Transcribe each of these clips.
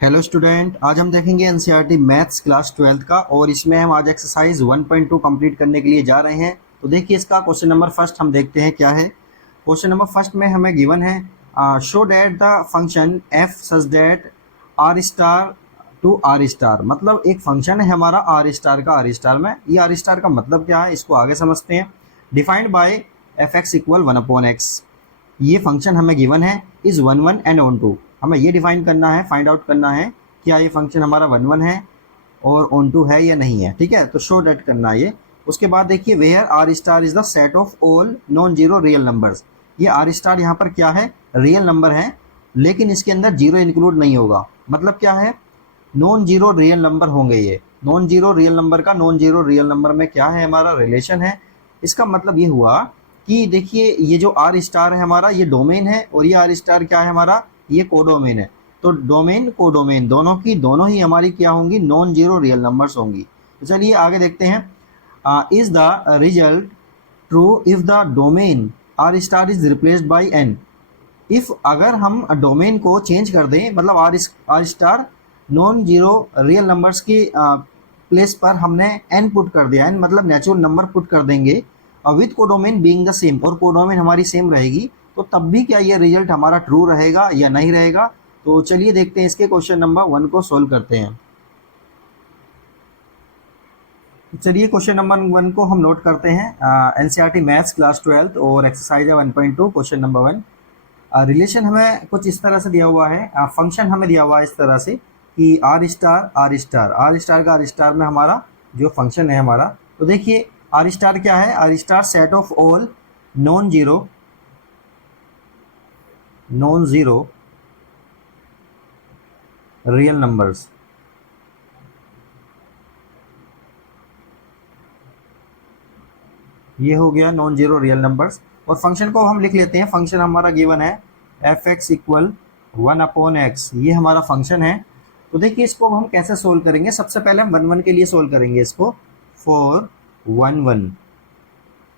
Hello student, आज हम देखेंगे एनसीईआरटी मैथ्स क्लास 12th का। और इसमें हम आज एक्सरसाइज 1.2 कंप्लीट करने के लिए जा रहे हैं। तो देखिए, इसका क्वेश्चन नंबर फर्स्ट हम देखते हैं क्या है। क्वेश्चन नंबर फर्स्ट में हमें गिवन है show that the function f such that R star to R star. मतलब एक फंक्शन है हमारा आर स्टार का आर स्टार में। ये आर स्टार का मतलब क्या है, इसको आगे समझते हैं। Defined by F x equal 1/x। ये फंक्शन हमें गिवन है इज 1 1 एंड ऑन टू। हमें ये डिफाइन करना है, फाइंड आउट करना है क्या ये फंक्शन हमारा 1 1 है और ऑन टू है या नहीं है। ठीक है, तो शो डेट करना है ये। उसके बाद देखिए, where R star is the set of all non zero real numbers. ये आर स्टार यहाँ पर क्या है, रियल नंबर है, लेकिन इसके अंदर जीरो इंक्लूड नहीं होगा। मतलब क्या है, नॉन जीरो रियल नंबर होंगे ये। नॉन जीरो रियल नंबर का नॉन जीरो रियल नंबर में क्या है, हमारा रिलेशन है। इसका मतलब ये हुआ कि देखिए, ये जो आर स्टार है हमारा, ये डोमेन है, और ये आर स्टार क्या है हमारा, ये कोडोमेन है। तो डोमेन कोडोमेन दोनों ही हमारी क्या होंगी, नॉन जीरो रियल नंबर्स होंगी। तो चलिए आगे देखते हैं। Is the result true if the domain R star is replaced by N. If अगर हम डोमेन को चेंज कर दें, मतलब R star non zero real numbers की प्लेस पर हमने एन पुट कर दिया, एन मतलब नेचुरल नंबर पुट कर देंगे, और with codomain being the same, और कोडोमेन हमारी सेम रहेगी, तो तब भी क्या ये रिजल्ट हमारा ट्रू रहेगा या नहीं रहेगा। तो चलिए देखते हैं, इसके क्वेश्चन नंबर 1 को सोल्व करते हैं। चलिए क्वेश्चन नंबर 1 को हम नोट करते हैं। एनसीईआरटी मैथ्स क्लास 12 और एक्सरसाइज है 1.2 क्वेश्चन नंबर 1। रिलेशन हमें कुछ इस तरह से दिया हुआ है, फंक्शन हमें दिया हुआ है इस तरह से कि R star R star, R star का आर स्टार में हमारा जो फंक्शन है हमारा। तो देखिए, आर स्टार क्या है, R star set of all non zero real numbers. ये हो गया नॉन जीरो रियल नंबर्स। और फंक्शन को हम लिख लेते हैं। फंक्शन हमारा गिवन है एफ एक्स इक्वल 1/x, ये हमारा फंक्शन है। तो देखिए, इसको हम कैसे सोल्व करेंगे। सबसे पहले हम 1 1 के लिए सोल्व करेंगे इसको। 4 1 1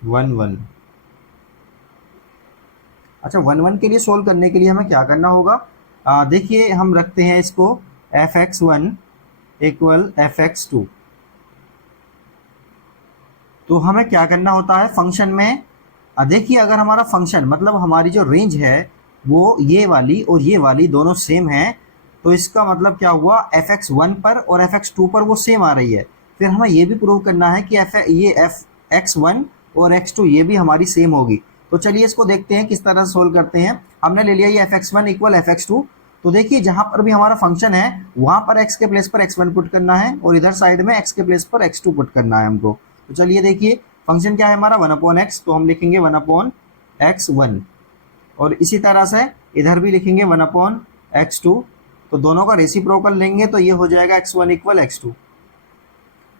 1 1। अच्छा, 1 1 के लिए सोल्व करने के लिए हमें क्या करना होगा, देखिए हम रखते हैं इसको f(x1) इक्वल f(x2)। तो हमें क्या करना होता है फंक्शन में, देखिए अगर हमारा फंक्शन मतलब हमारी जो रेंज है वो ये वाली और ये वाली दोनों सेम है, तो इसका मतलब क्या हुआ, f(x1) पर और f(x2) पर वो सेम आ रही है। फिर हमें ये भी प्रूव करना है कि ये f(x1) और x2 ये भी हमारी सेम होगी। तो चलिए इसको देखते हैं किस तरह से सोल्व करते हैं। हमने ले लिया ये f(x1) इक्वल f(x2). तो देखिए, जहां पर भी हमारा फंक्शन है वहां पर x के प्लेस पर x1 पुट करना है, और इधर साइड में x के प्लेस पर x2 पुट करना है हमको। तो चलिए देखिए, फंक्शन क्या है हमारा 1/x, तो हम लिखेंगे 1/x1। और इसी तरह से इधर भी लिखेंगे 1/x2। तो दोनों का रेसिप्रोकल लेंगे तो ये हो जाएगा x1 इक्वल x2।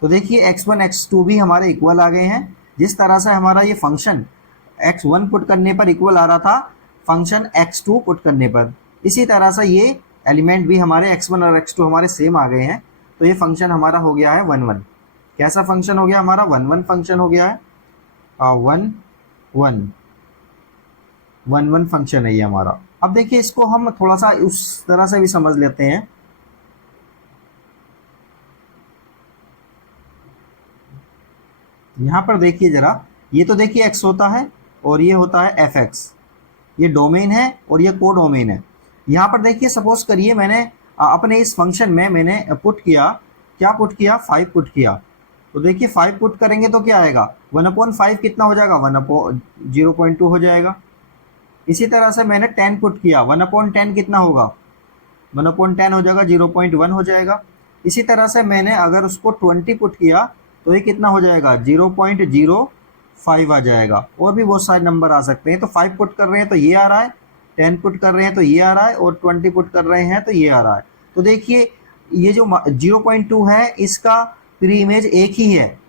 तो देखिए, x1 x2 भी हमारे इक्वल आ गए हैं। जिस तरह से हमारा ये फंक्शन x1 पुट करने पर इक्वल आ रहा था फंक्शन x2 पुट करने पर, इसी तरह से ये एलिमेंट भी हमारे x1 और x2 हमारे सेम आ गए हैं। तो ये फंक्शन हमारा हो गया है 1 1। कैसा फंक्शन हो गया हमारा, 1 1 फंक्शन हो गया है। 1 1 फंक्शन है ये हमारा। अब देखिए, इसको हम थोड़ा सा उस तरह से भी समझ लेते हैं। यहां पर देखिए जरा, ये तो देखिए x होता है और ये होता है fx। ये डोमेन है और ये को डोमेन है। यहाँ पर देखिए, सपोज करिए मैंने अपने इस फंक्शन में मैंने पुट किया, क्या पुट किया, 5 पुट किया। तो देखिए 5 पुट करेंगे तो क्या आएगा, 1/5 कितना हो जाएगा, 0.2 हो जाएगा। इसी तरह से मैंने 10 पुट किया, 1/10 कितना होगा, 1/10 हो जाएगा, 0.1 हो जाएगा। इसी तरह से मैंने अगर उसको 20 पुट किया तो ये कितना हो जाएगा, 0.05 आ जाएगा। और भी बहुत सारे नंबर आ सकते हैं। तो 5 पुट कर रहे हैं तो ये आ रहा है, 10 पुट कर रहे हैं तो ये आ रहा है, और 20 पुट कर रहे हैं तो ये आ रहा है। तो देखिए, ये जो 0.2 है इसका प्री इमेज एक ही है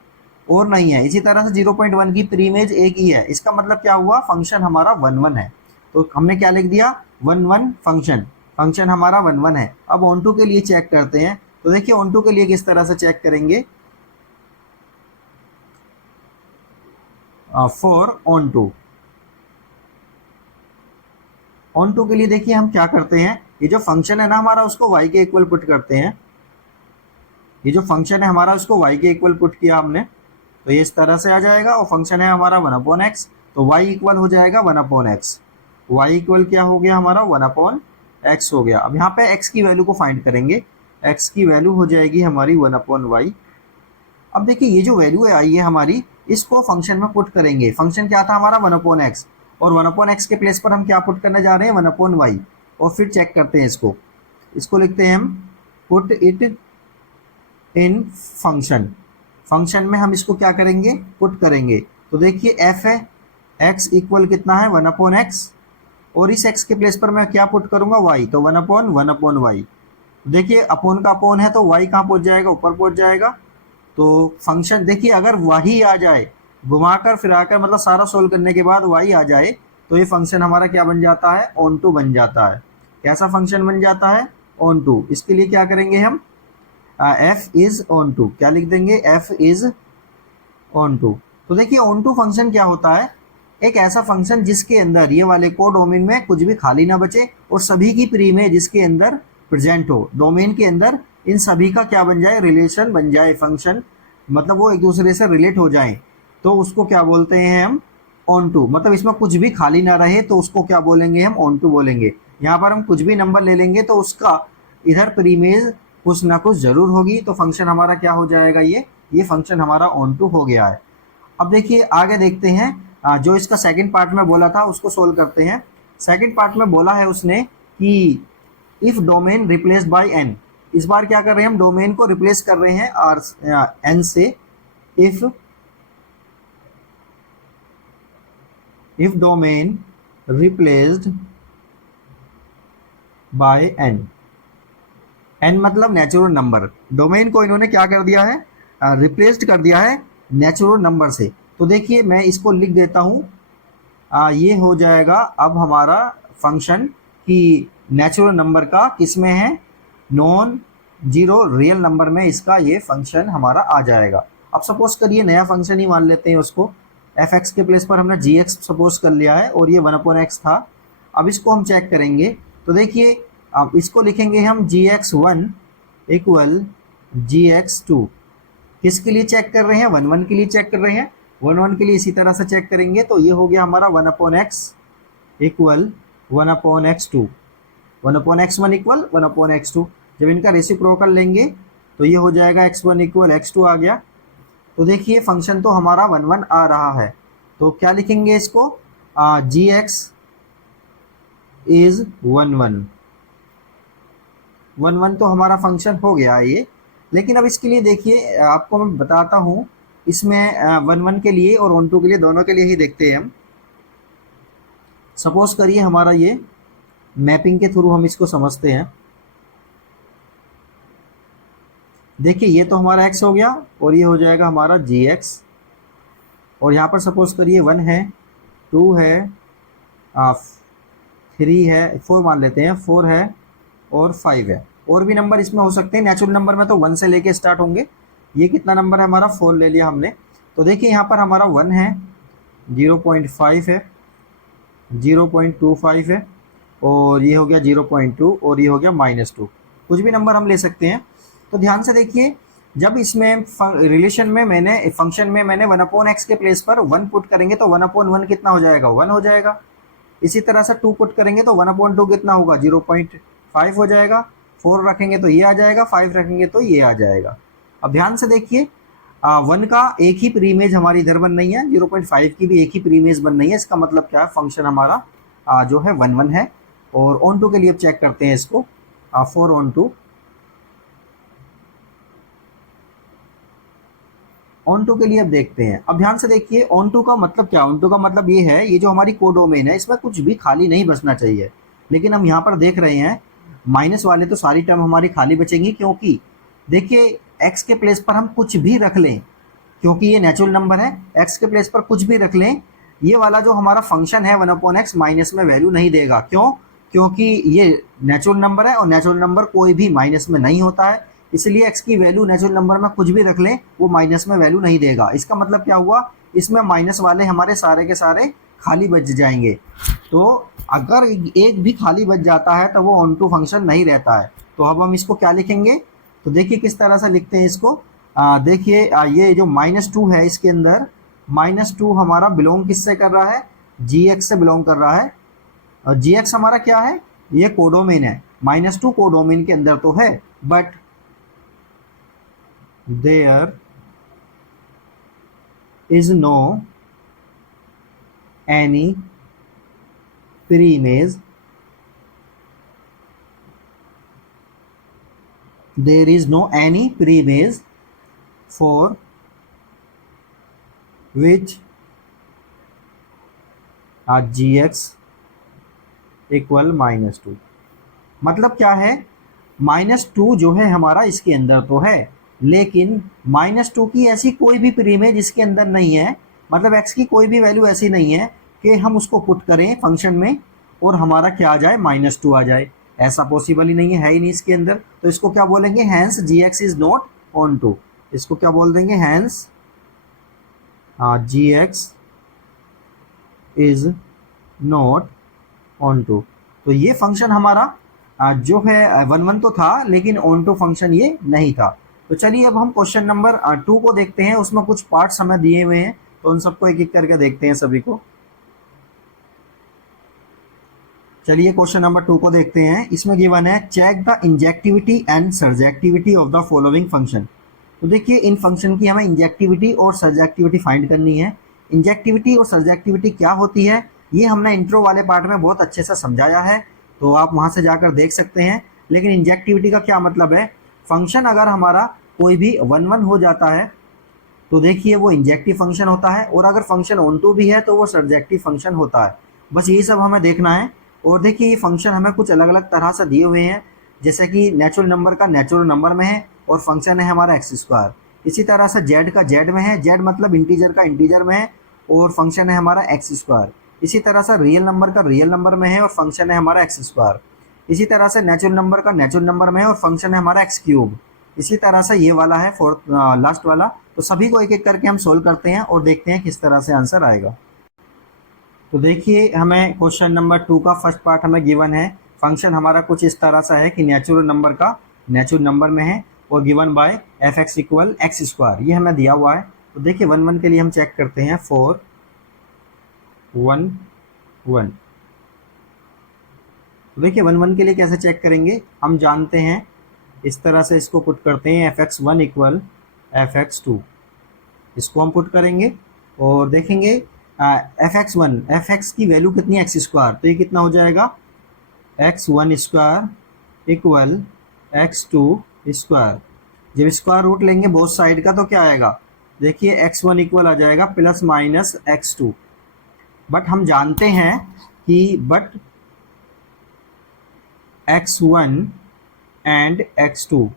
और नहीं है। इसी तरह से 0.1 की प्री इमेज एक ही है। इसका मतलब क्या हुआ, फंक्शन हमारा 1 1 है। तो हमने क्या लिख दिया, 1 1 फंक्शन हमारा 1 1 है। अब ऑन टू के लिए चेक करते हैं। तो देखिए, ऑन टू के लिए किस तरह से चेक करेंगे, फॉर ऑन टू के लिए देखिए हम क्या करते हैं, ये जो फंक्शन है ना हमारा उसको y के इक्वल पुट करते हैं। ये जो फंक्शन है हमारा उसको y के इक्वल पुट किया हमने, तो ये इस तरह से आ जाएगा। और फंक्शन है हमारा 1/x, तो y इक्वल हो जाएगा 1/x। y इक्वल क्या हो गया हमारा 1/x हो गया। अब यहाँ पे x की वैल्यू को फाइंड करेंगे, x की वैल्यू हो जाएगी हमारी 1/y। अब देखिए ये जो वैल्यू है आई है हमारी, इसको फंक्शन में पुट करेंगे। फंक्शन क्या था हमारा 1/x, और 1/x के प्लेस पर हम क्या पुट करने जा रहे हैं 1/y। और फिर चेक करते हैं इसको लिखते हैं हम put it in function. Function में हम इसको क्या करेंगे पुट करेंगे। तो देखिए f है, x इक्वल कितना है 1/x, और इस x के प्लेस पर मैं क्या पुट करूंगा y, तो 1/1/y। देखिए अपोन का अपोन है तो y कहाँ पहुंच जाएगा, ऊपर पहुंच जाएगा। तो फंक्शन देखिए अगर वही आ जाए, घुमाकर फिराकर मतलब सारा सोल्व करने के बाद y आ जाए, तो ये फंक्शन हमारा क्या बन जाता है ऑन टू बन जाता है। कैसा फंक्शन बन जाता है ऑन टू। इसके लिए क्या करेंगे हम f इज ऑन टू, क्या लिख देंगे f इज ऑन टू। तो देखिए ऑन टू फंक्शन क्या होता है, एक ऐसा फंक्शन जिसके अंदर ये वाले कोडोमेन में कुछ भी खाली ना बचे और सभी की प्रीमेज जिसके अंदर प्रेजेंट हो। डोमेन के अंदर इन सभी का क्या बन जाए रिलेशन बन जाए, फंक्शन मतलब वो एक दूसरे से रिलेट हो जाए, तो उसको क्या बोलते हैं हम ऑन टू। मतलब इसमें कुछ भी खाली ना रहे तो उसको क्या बोलेंगे हम ऑन टू बोलेंगे। यहाँ पर हम कुछ भी नंबर ले लेंगे तो उसका इधर प्रीमेज कुछ ना कुछ जरूर होगी, तो फंक्शन हमारा क्या हो जाएगा ये फंक्शन हमारा ऑन टू हो गया है। अब देखिए आगे देखते हैं, जो इसका सेकंड पार्ट में बोला था उसको सोल्व करते हैं। सेकंड पार्ट में बोला है उसने कि if domain replaced by n, इस बार क्या कर रहे हैं हम डोमेन को रिप्लेस कर रहे हैं n से। If domain replaced by n, n मतलब नेचुरल नंबर, डोमेन को इन्होंने क्या कर दिया है रिप्लेस्ड कर दिया है नेचुरल नंबर से। तो देखिए मैं इसको लिख देता हूँ, ये हो जाएगा अब हमारा फंक्शन कि नेचुरल नंबर का किस में है नॉन जीरो रियल नंबर में इसका ये फंक्शन हमारा आ जाएगा। अब सपोज करिए नया फंक्शन ही मान लेते हैं उसको, f(x) के प्लेस पर हमने gx सपोज कर लिया है और ये 1/x था। अब इसको हम चेक करेंगे, तो देखिए अब इसको लिखेंगे हम gx1 इक्वल gx2। किसके लिए चेक कर रहे हैं 1/1 के लिए चेक कर रहे हैं, 1/1 के लिए इसी तरह से चेक करेंगे। तो ये हो गया हमारा 1/x equal 1/x2, 1/x1 equal 1/x2। जब इनका रेसिप्रोकल लेंगे तो ये हो जाएगा x1 इक्वल x2 आ गया। तो देखिए फंक्शन तो हमारा 1/1 आ रहा है, तो क्या लिखेंगे इसको gx इज 1/1, 1/1 तो हमारा फंक्शन हो गया है ये। लेकिन अब इसके लिए देखिए आपको मैं बताता हूँ, इसमें 1/1 के लिए और ऑन टू के लिए दोनों के लिए ही देखते हैं हम। सपोज करिए हमारा ये मैपिंग के थ्रू हम इसको समझते हैं। देखिए ये तो हमारा x हो गया और ये हो जाएगा हमारा gx, और यहाँ पर सपोज करिए 1 है 2 है 3 है 4 मान लेते हैं, 4 है और 5 है। और भी नंबर इसमें हो सकते हैं, नेचुरल नंबर में तो 1 से लेके स्टार्ट होंगे। ये कितना नंबर है हमारा 4 ले लिया हमने। तो देखिए यहाँ पर हमारा 1 है 0.5 है 0.25 है और ये हो गया 0.2 और ये हो गया -2। कुछ भी नंबर हम ले सकते हैं। तो ध्यान से देखिए, जब इसमें रिलेशन में मैंने फंक्शन में मैंने 1/x के प्लेस पर 1 पुट करेंगे तो 1/1 कितना हो जाएगा 1 हो जाएगा। इसी तरह से 2 पुट करेंगे तो 1/2 कितना होगा 0.5 हो जाएगा। 4 रखेंगे तो ये आ जाएगा, 5 रखेंगे तो ये आ जाएगा। अब ध्यान से देखिए 1 का एक ही प्रीमेज हमारी इधर बन रही है, 0.5 की भी एक ही प्रीमेज बन रही है। इसका मतलब क्या है फंक्शन हमारा जो है 1/1 है। और ऑन टू के लिए अब चेक करते हैं इसको, 4 ऑन टू, ऑन टू के लिए अब देखते हैं। अब ध्यान से देखिए ऑन टू का मतलब क्या, ऑन टू का मतलब ये है ये जो हमारी कोडोमेन है इसमें कुछ भी खाली नहीं बचना चाहिए। लेकिन हम यहाँ पर देख रहे हैं माइनस वाले तो सारी टर्म हमारी खाली बचेंगी, क्योंकि देखिए x के प्लेस पर हम कुछ भी रख लें, क्योंकि ये नेचुरल नंबर है, x के प्लेस पर कुछ भी रख लें, ये वाला जो हमारा फंक्शन है 1/x माइनस में वैल्यू नहीं देगा। क्यों? क्योंकि ये नेचुरल नंबर है और नेचुरल नंबर कोई भी माइनस में नहीं होता है, इसलिए x की वैल्यू नेचुरल नंबर में कुछ भी रख लें वो माइनस में वैल्यू नहीं देगा। इसका मतलब क्या हुआ, इसमें माइनस वाले हमारे सारे के सारे खाली बच जाएंगे। तो अगर एक भी खाली बच जाता है तो वो ऑन टू फंक्शन नहीं रहता है। तो अब हम इसको क्या लिखेंगे, तो देखिए किस तरह से लिखते हैं इसको। देखिए ये जो -2 है इसके अंदर -2 हमारा बिलोंग किससे कर रहा है, जी एक्स से बिलोंग कर रहा है। और जी एक्स हमारा क्या है, ये कोडोमेन है। -2 कोडोमेन के अंदर तो है, but there is no any preimage, there is no any preimage for which gx equal -2। मतलब क्या है, -2 जो है हमारा इसके अंदर तो है, लेकिन -2 की ऐसी कोई भी प्रीमेज इसके अंदर नहीं है। मतलब x की कोई भी वैल्यू ऐसी नहीं है कि हम उसको पुट करें फंक्शन में और हमारा क्या आ जाए, -2 आ जाए। ऐसा पॉसिबल ही नहीं है ही नहीं इसके अंदर। तो इसको क्या बोलेंगे, hence g x is not onto. इसको क्या बोल देंगे, hence g x is not onto. तो ये फंक्शन हमारा जो है 1 तो था, लेकिन ऑन टू फंक्शन ये नहीं था। तो चलिए अब हम क्वेश्चन नंबर 2 को देखते हैं। उसमें कुछ पार्ट्स हमें दिए हुए हैं, तो उन सबको एक एक करके देखते हैं सभी को। चलिए क्वेश्चन नंबर 2 को देखते हैं। इसमें गिवन है check the injectivity and surjectivity of the following function. तो देखिए इन फंक्शन की हमें इंजेक्टिविटी और सर्जेक्टिविटी फाइंड करनी है। इंजेक्टिविटी और सर्जेक्टिविटी क्या होती है, ये हमने इंट्रो वाले पार्ट में बहुत अच्छे से समझाया है, तो आप वहाँ से जाकर देख सकते हैं। लेकिन इंजेक्टिविटी का क्या मतलब है, फंक्शन अगर हमारा कोई भी 1 हो जाता है तो देखिए वो इंजेक्टिव फंक्शन होता है, और अगर फंक्शन ऑन टू भी है तो वो सर्जेक्टिव फंक्शन होता है। बस यही सब हमें देखना है। और देखिए ये फंक्शन हमें कुछ अलग अलग तरह से दिए हुए हैं, जैसे कि नेचुरल नंबर का नेचुरल नंबर में है और फंक्शन है हमारा x²। इसी तरह से जेड का जेड में है, जेड मतलब इंटीजर का इंटीजर में है और फंक्शन है हमारा x²। इसी तरह से रियल नंबर का रियल नंबर में है और फंक्शन है हमारा x²। इसी तरह से नेचुरल नंबर का नेचुरल नंबर में है और फंक्शन है हमारा x³। इसी तरह से ये वाला है फोर्थ लास्ट वाला। तो सभी को एक एक करके हम सोल्व करते हैं और देखते हैं किस तरह से आंसर आएगा। तो देखिए हमें क्वेश्चन नंबर 2 का फर्स्ट पार्ट हमें गिवन है। फंक्शन हमारा कुछ इस तरह से है कि नेचुरल नंबर का नेचुरल नंबर में है और given by f(x) equal x², ये हमें दिया हुआ है। तो देखिए 1 के लिए हम चेक करते हैं 4 1 1। तो देखिए 1 के लिए कैसे चेक करेंगे, हम जानते हैं इस तरह से इसको पुट करते हैं f(x1) इक्वल f(x2), इसको हम पुट करेंगे और देखेंगे f(x1) f(x) की वैल्यू कितनी है, x²। तो ये कितना हो जाएगा, x1² इक्वल x2²। जब स्क्वायर रूट लेंगे बोथ साइड का तो क्या आएगा, देखिए x1 इक्वल आ जाएगा ± x2। बट हम जानते हैं कि x1 and x2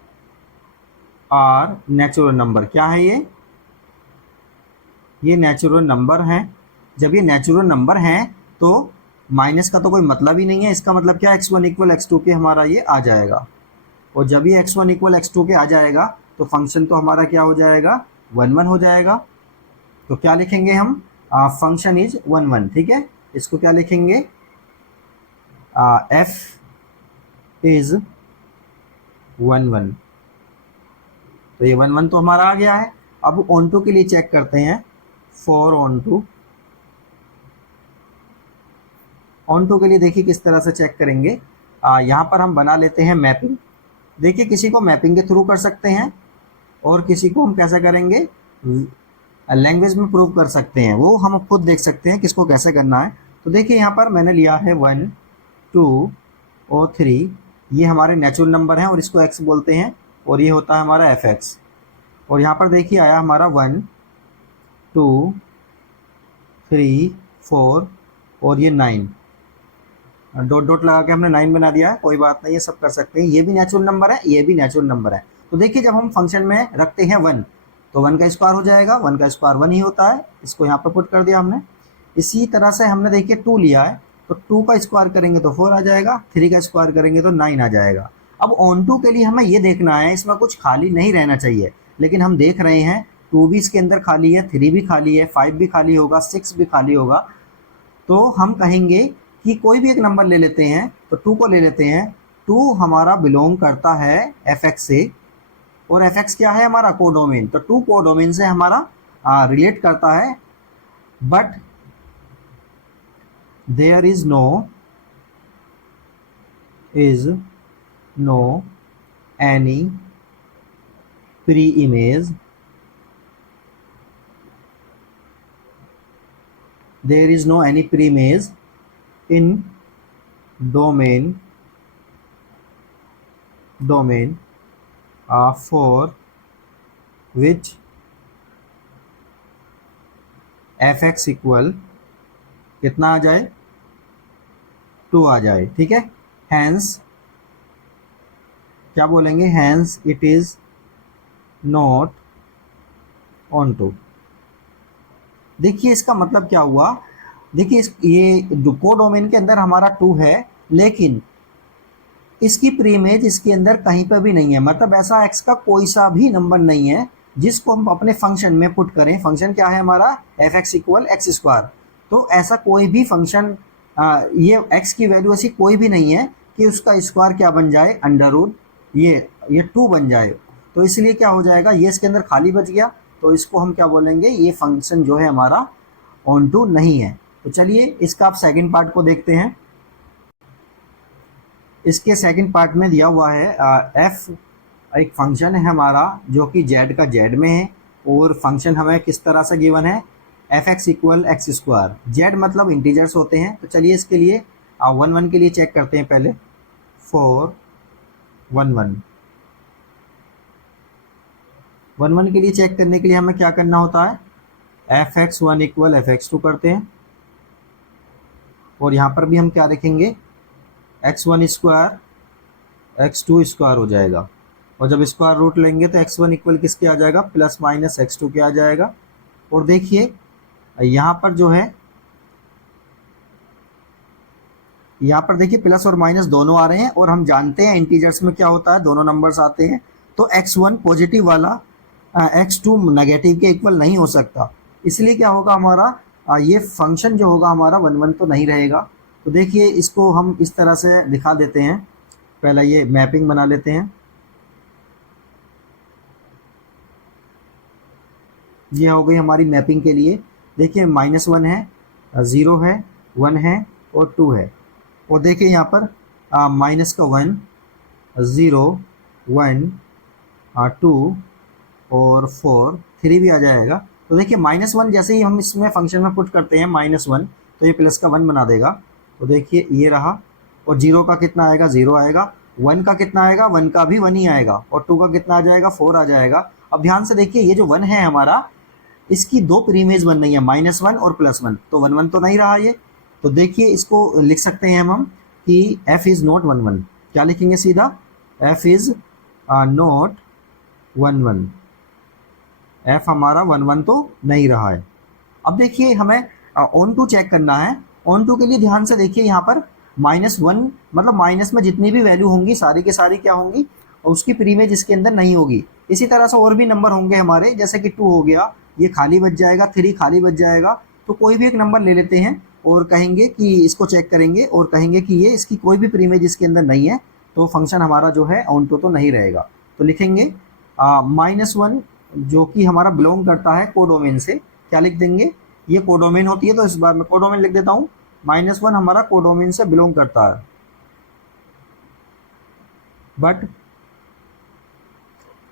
are natural number. क्या है ये नेचुरल नंबर है। जब ये नेचुरल नंबर है तो माइनस का तो कोई मतलब ही नहीं है। इसका मतलब क्या, x1 इक्वल x2 के हमारा ये आ जाएगा। और जब ये x1 इक्वल x2 के आ जाएगा तो फंक्शन तो हमारा क्या हो जाएगा, 1 हो जाएगा। तो क्या लिखेंगे हम, फंक्शन इज 1 ठीक है। इसको क्या लिखेंगे, f इज 1 तो ये 1 तो हमारा आ गया है। अब ऑन टू के लिए चेक करते हैं 4 ऑन टू के लिए देखिए किस तरह से चेक करेंगे। यहाँ पर हम बना लेते हैं मैपिंग। देखिए किसी को मैपिंग के थ्रू कर सकते हैं और किसी को हम कैसे करेंगे, लैंग्वेज में प्रूव कर सकते हैं। वो हम खुद देख सकते हैं किसको कैसे करना है। तो देखिए यहाँ पर मैंने लिया है 1 2 और 3, ये हमारे नेचुरल नंबर हैं और इसको x बोलते हैं और ये होता है हमारा f(x). और यहाँ पर देखिए आया हमारा 1 2 3 4 और ये 9, डॉट डॉट लगा के हमने 9 बना दिया है। कोई बात नहीं, ये सब कर सकते हैं। ये भी नेचुरल नंबर है, ये भी नेचुरल नंबर है। तो देखिए जब हम फंक्शन में रखते हैं 1 तो 1 का स्क्वायर हो जाएगा, 1 का स्क्वायर 1 ही होता है। इसको यहाँ पर पुट कर दिया हमने। इसी तरह से हमने देखिए 2 लिया है तो 2 का स्क्वायर करेंगे तो 4 आ जाएगा, 3 का स्क्वायर करेंगे तो 9 आ जाएगा। अब ऑन टू के लिए हमें ये देखना है, इसमें कुछ खाली नहीं रहना चाहिए, लेकिन हम देख रहे हैं 2 भी इसके अंदर खाली है, 3 भी खाली है, 5 भी खाली होगा, 6 भी खाली होगा। तो हम कहेंगे कि कोई भी एक नंबर ले लेते हैं, तो 2 को ले लेते हैं। 2 हमारा बिलोंग करता है fx से, और fx क्या है हमारा कोडोमेन, तो 2 कोडोमेन से हमारा रिलेट करता है। But there is no any pre image, there is no any preimage in domain for which fx equal कितना आ जाए, 2 आ जाए, ठीक है। हैंस क्या बोलेंगे, hence it is not onto. देखिए इसका मतलब क्या हुआ, देखिए ये कोडोमेन के अंदर हमारा 2 है, लेकिन इसकी प्रीइमेज इसके अंदर कहीं पर भी नहीं है। मतलब ऐसा x का कोई सा भी नंबर नहीं है जिसको हम अपने फंक्शन में पुट करें। फंक्शन क्या है हमारा, fx इक्वल एक्स स्क्वायर। तो ऐसा कोई भी फंक्शन, ये x की वैल्यू ऐसी कोई भी नहीं है कि उसका स्क्वायर क्या बन जाए, अंडर रूट ये 2 बन जाए। तो इसलिए क्या हो जाएगा, ये इसके अंदर खाली बच गया, तो इसको हम क्या बोलेंगे, ये फंक्शन जो है हमारा ऑन टू नहीं है। तो चलिए इसका आप सेकंड पार्ट को देखते हैं। इसके सेकंड पार्ट में दिया हुआ है f एक फंक्शन है हमारा जो कि z का z में है, और फंक्शन हमें किस तरह से गिवन है, fx equal x square. z मतलब इंटीजर्स होते हैं। तो चलिए इसके लिए 1 के लिए चेक करते हैं पहले। 4 1 1 के लिए चेक करने के लिए हमें क्या करना होता है, fx1 इक्वल fx2 करते हैं, और यहाँ पर भी हम क्या लिखेंगे, x1 स्क्वायर x2 स्क्वायर हो जाएगा, और जब स्क्वायर रूट लेंगे तो x1 इक्वल किसके आ जाएगा, प्लस माइनस x2 के आ जाएगा। और देखिए यहाँ पर जो है, यहाँ पर देखिए प्लस और माइनस दोनों आ रहे हैं, और हम जानते हैं इंटीजर्स में क्या होता है, दोनों नंबर्स आते हैं। तो x1 पॉजिटिव वाला x2 नेगेटिव के इक्वल नहीं हो सकता, इसलिए क्या होगा हमारा, ये फंक्शन जो होगा हमारा 1 1 तो नहीं रहेगा। तो देखिए इसको हम इस तरह से दिखा देते हैं। पहला ये मैपिंग बना लेते हैं। ये हो गई हमारी मैपिंग के लिए। देखिए -1 है, 0 है, 1 है और 2 है। और देखिए यहाँ पर माइनस का 1, 0, 1, 2 और 4, 3 भी आ जाएगा। तो देखिए -1 जैसे ही हम इसमें फंक्शन में पुट करते हैं -1, तो ये प्लस का 1 बना देगा। तो देखिए ये रहा, और 0 का कितना आएगा, 0 आएगा। 1 का कितना आएगा, 1 का भी 1 ही आएगा। और 2 का कितना आ जाएगा, 4 आ जाएगा। अब ध्यान से देखिए ये जो 1 है हमारा, इसकी 2 प्रीमेज बन रही है, -1 और +1, तो 1 1 तो नहीं रहा ये। तो देखिए इसको लिख सकते हैं हम कि f इज़ नॉट 1 1। क्या लिखेंगे सीधा, f इज़ नॉट 1 1। f हमारा 1 1 तो नहीं रहा है। अब देखिए हमें ऑन टू चेक करना है। ऑन टू के लिए ध्यान से देखिए यहाँ पर -1 मतलब माइनस में जितनी भी वैल्यू होंगी सारी के सारी क्या होंगी, और उसकी प्रीमेज इसके अंदर नहीं होगी। इसी तरह से और भी नंबर होंगे हमारे, जैसे कि 2 हो गया, ये खाली बच जाएगा, 3 खाली बच जाएगा। तो कोई भी एक नंबर ले लेते हैं और कहेंगे कि इसको चेक करेंगे, और कहेंगे कि ये इसकी कोई भी प्रीमेज इसके अंदर नहीं है, तो फंक्शन हमारा जो है ऑन टू तो नहीं रहेगा। तो लिखेंगे -1 जो कि हमारा बिलोंग करता है कोडोमेन से। क्या लिख देंगे, ये कोडोमेन होती है, तो इस बार मैं कोडोमेन लिख देता हूँ। -1 हमारा कोडोमेन से बिलोंग करता है, but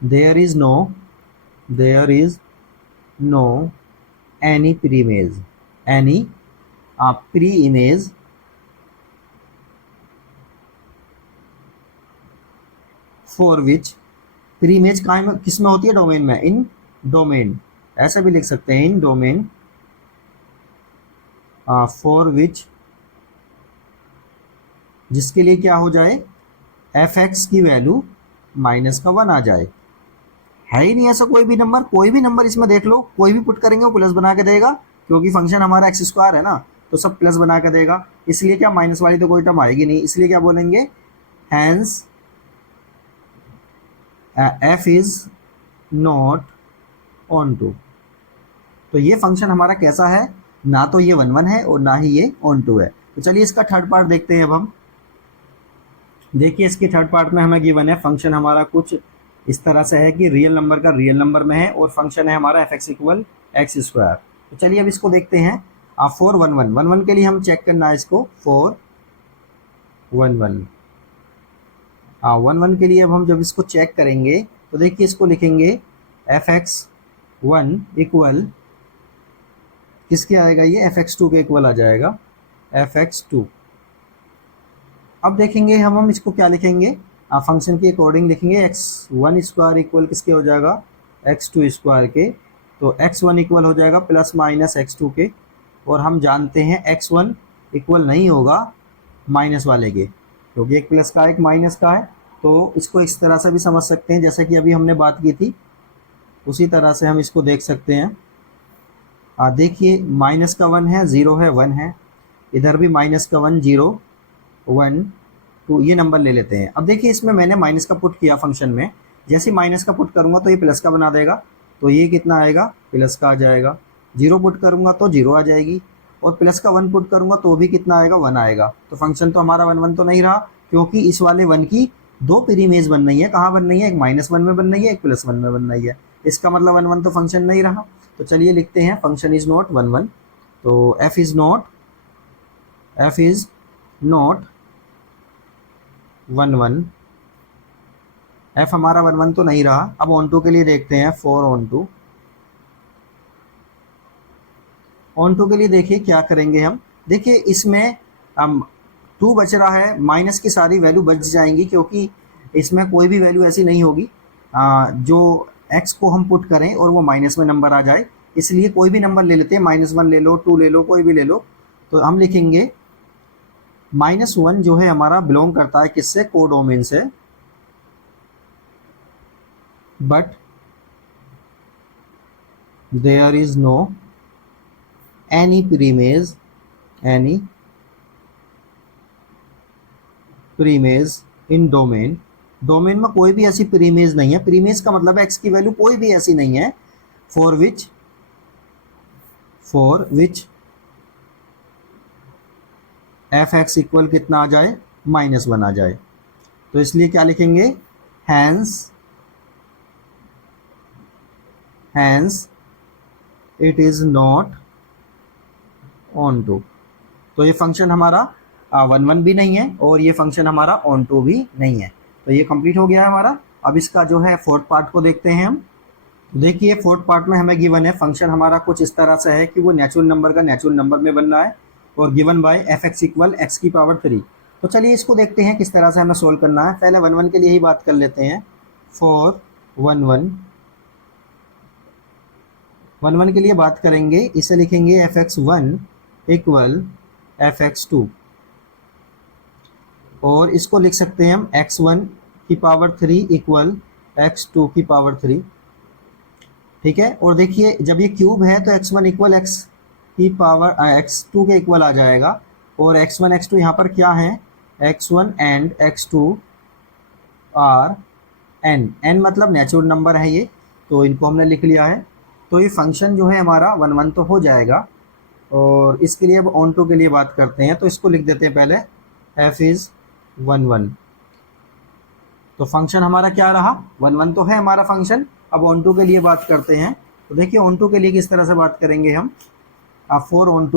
there is no any preimage for which प्रीइमेज किस में होती है, डोमेन में, इन डोमेन, ऐसा भी लिख सकते हैं, इन डोमेन फॉर विच, जिसके लिए क्या हो जाए, fx की वैल्यू -1 आ जाए। है ही नहीं ऐसा कोई भी नंबर। कोई भी नंबर इसमें देख लो, कोई भी पुट करेंगे वो प्लस बना के देगा, क्योंकि फंक्शन हमारा एक्स स्क्वायर है ना, तो सब प्लस बना के देगा। इसलिए क्या, माइनस वाली तो कोई टर्म आएगी नहीं, इसलिए क्या बोलेंगे, hence f is not onto. तो ये फंक्शन हमारा कैसा है, ना तो ये 1 1 है और ना ही ये ऑन टू है। तो चलिए इसका थर्ड पार्ट देखते हैं अब हम। देखिए इसके थर्ड पार्ट में हमें गिवन है फंक्शन हमारा कुछ इस तरह से है कि रियल नंबर का रियल नंबर में है और फंक्शन है हमारा f(x) = x²। तो चलिए अब इसको देखते हैं। 4 1 1 1 1 के लिए हम चेक करना है इसको। 4 1 1 1 1 के लिए अब हम जब इसको चेक करेंगे तो देखिए इसको लिखेंगे f(x1) इक्वल किसके आएगा, ये f(x2) के इक्वल आ जाएगा f(x2). अब देखेंगे हम इसको क्या लिखेंगे, फंक्शन के अकॉर्डिंग लिखेंगे x1² इक्वल किसके हो जाएगा, x2² के। तो x1 इक्वल हो जाएगा प्लस माइनस x2 के, और हम जानते हैं x1 इक्वल नहीं होगा माइनस वाले के, क्योंकि एक प्लस का एक माइनस का है। तो इसको इस तरह से भी समझ सकते हैं जैसे कि अभी हमने बात की थी, उसी तरह से हम इसको देख सकते हैं। देखिए माइनस का 1 है, 0 है, 1 है, इधर भी माइनस का 1 0 1 2 ये नंबर ले लेते हैं। अब देखिए इसमें मैंने माइनस का पुट किया फंक्शन में, जैसे माइनस का पुट करूँगा तो ये प्लस का बना देगा, तो ये कितना आएगा, प्लस का आ जाएगा। 0 पुट करूँगा तो 0 आ जाएगी, और प्लस का 1 पुट करूँगा तो भी कितना आएगा, 1 आएगा। तो फंक्शन तो हमारा 1 1 तो नहीं रहा, क्योंकि इस वाले 1 की दो प्रीमेज बन रही है। कहाँ बन रही है, एक -1 में बन रही है, एक +1 में बन रही है। इसका मतलब 1 1 तो फंक्शन नहीं रहा। तो चलिए लिखते हैं फंक्शन इज नॉट 1 1। तो f इज नॉट 1 1। f हमारा 1 1 तो नहीं रहा। अब ऑन टू के लिए देखते हैं। 4 ऑन टू के लिए देखिए क्या करेंगे हम। देखिए इसमें 2 बच रहा है, माइनस की सारी वैल्यू बच जाएंगी, क्योंकि इसमें कोई भी वैल्यू ऐसी नहीं होगी जो x को हम पुट करें और वो माइनस में नंबर आ जाए। इसलिए कोई भी नंबर ले लेते हैं, -1 ले लो, 2 ले लो, कोई भी ले लो। तो हम लिखेंगे -1 जो है हमारा बिलोंग करता है किससे, कोडोमेन से। But there is no any preimage in domain. Domain में कोई भी ऐसी प्रीमेज नहीं है। प्रीमेज का मतलब है x की वैल्यू कोई भी ऐसी नहीं है फॉर विच f(x) इक्वल कितना आ जाए, -1 आ जाए। तो इसलिए क्या लिखेंगे, hence it is not onto. तो ये फंक्शन हमारा 1 1 भी नहीं है और ये फंक्शन हमारा ऑन टू भी नहीं है। तो ये कंप्लीट हो गया है हमारा। अब इसका जो है फोर्थ पार्ट को देखते हैं हम। देखिए फोर्थ पार्ट में हमें गिवन है फंक्शन हमारा कुछ इस तरह से है कि वो नेचुरल नंबर का नेचुरल नंबर में बन रहा है, और given by f(x) equal x⁻3। तो चलिए इसको देखते हैं किस तरह से हमें सोल्व करना है। पहले 1 1 के लिए ही बात कर लेते हैं। 4 1 1 के लिए बात करेंगे, इसे लिखेंगे f(x1) इक्वल f(x2), और इसको लिख सकते हैं हम x1⁻3 इक्वल x2⁻3। ठीक है। और देखिए जब ये क्यूब है तो x1 इक्वल x2 के इक्वल आ जाएगा, और x1 x2 यहाँ पर क्या है, x1 and x2 are n मतलब नेचुरल नंबर है ये, तो इनको हमने लिख लिया है। तो ये फंक्शन जो है हमारा 1 1 तो हो जाएगा। और इसके लिए अब ऑन टू के लिए बात करते हैं, तो इसको लिख देते हैं पहले f इज 1 1। तो फंक्शन हमारा क्या रहा, 1 1 तो है हमारा फंक्शन। अब ऑन टू के लिए बात करते हैं। तो देखिए ऑन टू के लिए किस तरह से बात करेंगे हम। 4 ऑन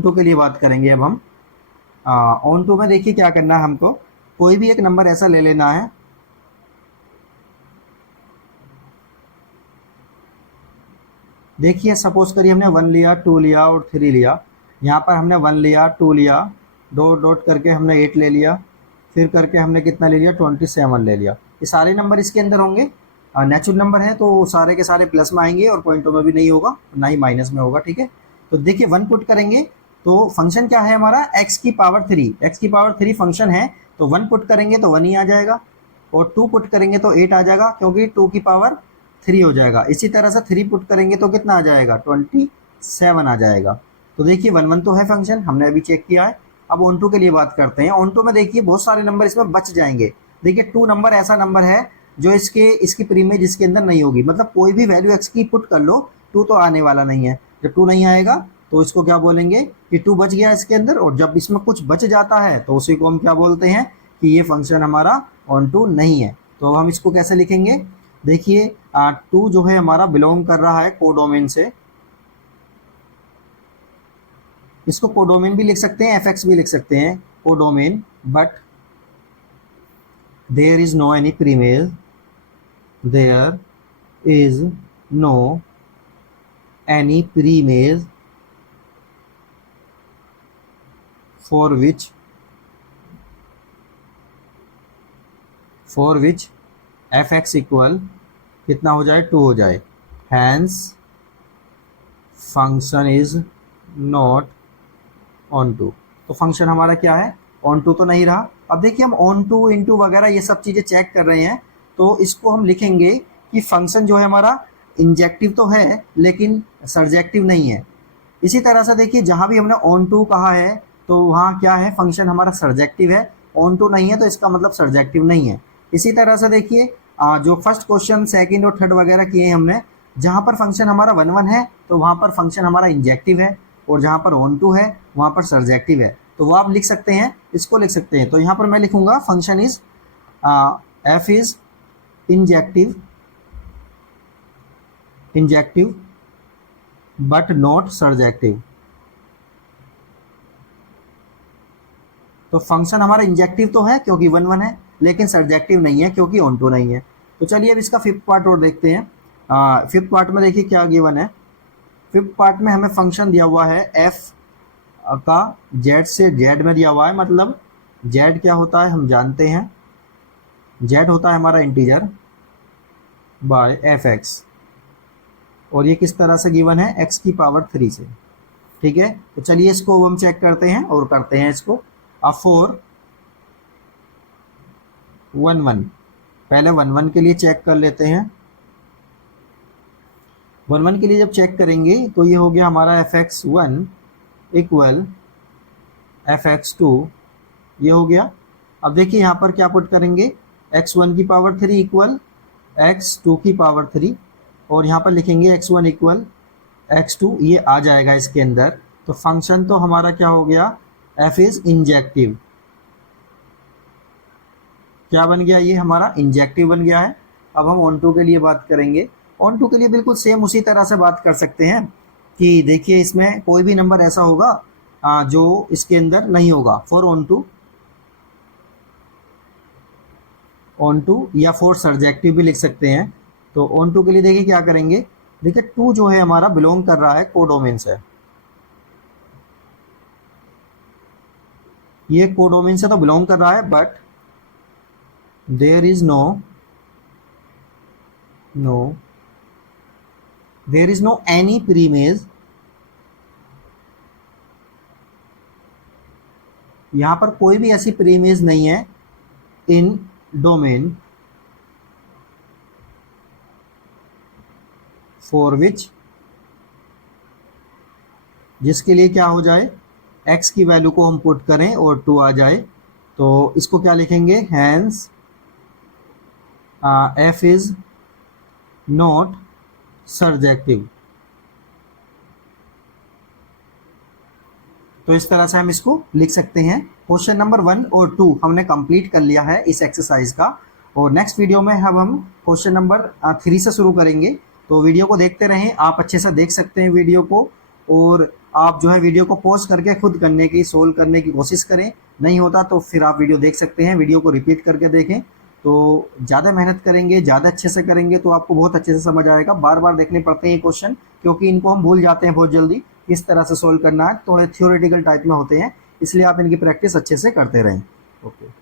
टू के लिए बात करेंगे अब हम। ऑन टू में देखिए क्या करना है हमको, कोई भी एक नंबर ऐसा ले लेना है। देखिए सपोज करिए हमने 1 लिया, 2 लिया और 3 लिया। यहाँ पर हमने 1 लिया, 2 लिया, डॉट डॉट करके हमने 8 ले लिया, फिर करके हमने कितना ले लिया, 27 ले लिया। ये सारे नंबर इसके अंदर होंगे, नेचुरल नंबर है तो सारे के सारे प्लस में आएंगे और पॉइंटों में भी नहीं होगा, ना ही माइनस में होगा। ठीक है। तो देखिए 1 पुट करेंगे तो फंक्शन क्या है हमारा, x⁻3 फंक्शन है, तो 1 पुट करेंगे तो 1 ही आ जाएगा, और 2 पुट करेंगे तो 8 आ जाएगा, क्योंकि 2⁻3 हो जाएगा। इसी तरह से 3 पुट करेंगे तो कितना आ जाएगा, 27 आ जाएगा। तो देखिए 1 1 तो है फंक्शन, हमने अभी चेक किया है। अब ऑन टू के लिए बात करते हैं। ऑन टू में देखिए बहुत सारे नंबर इसमें बच जाएंगे। देखिए 2 नंबर ऐसा नंबर है जो इसकी प्रीमेज इसके अंदर नहीं होगी, मतलब कोई भी वैल्यू x की पुट कर लो, 2 तो आने वाला नहीं है। जब 2 नहीं आएगा तो इसको क्या बोलेंगे कि 2 बच गया इसके अंदर, और जब इसमें कुछ बच जाता है तो उसी को हम क्या बोलते हैं कि ये फंक्शन हमारा ऑन टू नहीं है। तो हम इसको कैसे लिखेंगे, देखिए 2 जो है हमारा बिलोंग कर रहा है कोडोमेन से, इसको कोडोमेन भी लिख सकते हैं, fx भी लिख सकते हैं, codomain, but there is no any preimage, there is no any preimage for which fx equal कितना हो जाए, 2 हो जाए, hence function is not onto. तो फंक्शन हमारा क्या है, ऑन टू तो नहीं रहा। अब देखिए हम ऑन टू, इन टू वगैरह ये सब चीज़ें चेक कर रहे हैं, तो इसको हम लिखेंगे कि फंक्शन जो है हमारा इंजेक्टिव तो है लेकिन सर्जेक्टिव नहीं है। इसी तरह से देखिए जहाँ भी हमने ऑन टू कहा है तो वहाँ क्या है, फंक्शन हमारा सर्जेक्टिव है, ऑन टू नहीं है तो इसका मतलब सर्जेक्टिव नहीं है। इसी तरह से देखिए जो फर्स्ट क्वेश्चन, सेकंड और थर्ड वगैरह किए हैं हमने, जहाँ पर फंक्शन हमारा 1 1 है तो वहाँ पर फंक्शन हमारा इंजेक्टिव है, और जहाँ पर ऑन टू है वहाँ पर सर्जेक्टिव है। तो वो आप लिख सकते हैं, इसको लिख सकते हैं। तो यहाँ पर मैं लिखूँगा function is f is injective but not surjective. तो फंक्शन हमारा इंजेक्टिव तो है क्योंकि 1 1 है, लेकिन सर्जेक्टिव नहीं है क्योंकि ऑन टू नहीं है। तो चलिए अब इसका फिफ्थ पार्ट और देखते हैं। फिफ्थ पार्ट में देखिए क्या गिवन है। फिफ्थ पार्ट में हमें फंक्शन दिया हुआ है f का z से z में दिया हुआ है, मतलब z क्या होता है हम जानते हैं, z होता है हमारा इंटीजर बाय fx, और ये किस तरह से गिवन है, x की पावर 3 से। ठीक है, तो चलिए इसको हम चेक करते हैं और करते हैं इसको। अब 4 1 1, पहले 1 1 के लिए चेक कर लेते हैं। 1 1 के लिए जब चेक करेंगे तो ये हो गया हमारा fx1 इक्वल fx2, ये हो गया। अब देखिए यहाँ पर क्या पुट करेंगे, x1 की पावर 3 इक्वल x2 की पावर 3, और यहाँ पर लिखेंगे x1 इक्वल x2, ये आ जाएगा इसके अंदर। तो फंक्शन तो हमारा क्या हो गया, f इज इंजेक्टिव। क्या बन गया, ये हमारा इंजेक्टिव बन गया है। अब हम ऑन टू के लिए बात करेंगे। ऑन टू के लिए बिल्कुल सेम उसी तरह से बात कर सकते हैं कि देखिए इसमें कोई भी नंबर ऐसा होगा जो इसके अंदर नहीं होगा फॉर ऑन टू या फॉर सर्जेक्टिव भी लिख सकते हैं। तो ऑन टू के लिए देखिए क्या करेंगे, देखिए 2 जो है हमारा बिलोंग कर रहा है कोडोमेन से, ये कोडोमेन से तो बिलोंग कर रहा है, but there is no any preimage, यहां पर कोई भी ऐसी प्रीमेज नहीं है इन डोमेन फॉर विच, जिसके लिए क्या हो जाए, x की वैल्यू को हम पुट करें और 2 आ जाए। तो इसको क्या लिखेंगे, hence f is not surjective. तो इस तरह से हम इसको लिख सकते हैं। क्वेश्चन नंबर 1 और 2 हमने कंप्लीट कर लिया है इस एक्सरसाइज का, और नेक्स्ट वीडियो में हम क्वेश्चन नंबर 3 से शुरू करेंगे। तो वीडियो को देखते रहें, आप अच्छे से देख सकते हैं वीडियो को, और आप जो है वीडियो को पॉज करके खुद करने की, सोल्व करने की कोशिश करें। नहीं होता तो फिर आप वीडियो देख सकते हैं, वीडियो को रिपीट करके देखें। तो ज़्यादा मेहनत करेंगे, ज़्यादा अच्छे से करेंगे तो आपको बहुत अच्छे से समझ आएगा। बार बार देखने पड़ते हैं ये क्वेश्चन, क्योंकि इनको हम भूल जाते हैं बहुत जल्दी, किस तरह से सोल्व करना है, थोड़े थ्योरेटिकल टाइप में होते हैं, इसलिए आप इनकी प्रैक्टिस अच्छे से करते रहें। ओके।